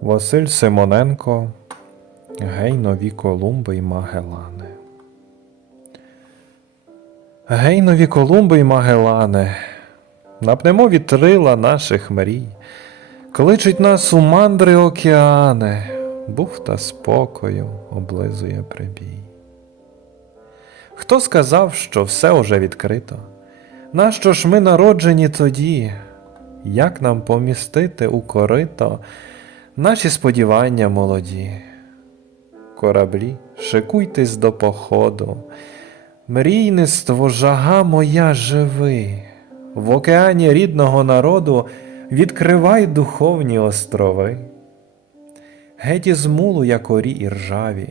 Василь Симоненко, Гей нові Колумби й Магелани. Гей нові Колумби й Магелани, напнемо вітрила наших мрій, кличуть нас у мандри океани, бухта спокою облизує прибій. Хто сказав, що все уже відкрито? Нащо ж ми народжені тоді? Як нам помістити у корито наші сподівання молоді? Кораблі, шикуйтесь до походу, мрійництво, жага моя живи, в океані рідного народу відкривай духовні острови. Геть із мулу якорі і ржаві,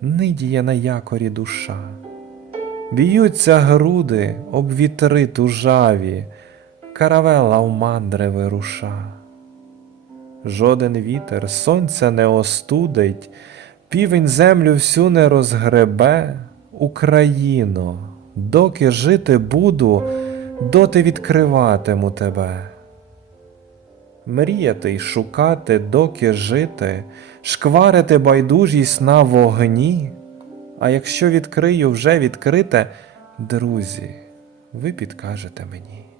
нидіє на якорі душа. Б'ються груди об вітри тужаві, каравела в мандри вируша. Жоден вітер сонця не остудить, півень землю всю не розгребе, Україно, доки жити буду, доти відкриватиму тебе. Мріяти й шукати, доки жити, шкварити байдужість на вогні. А якщо відкрию вже відкрите, друзі, ви підкажете мені.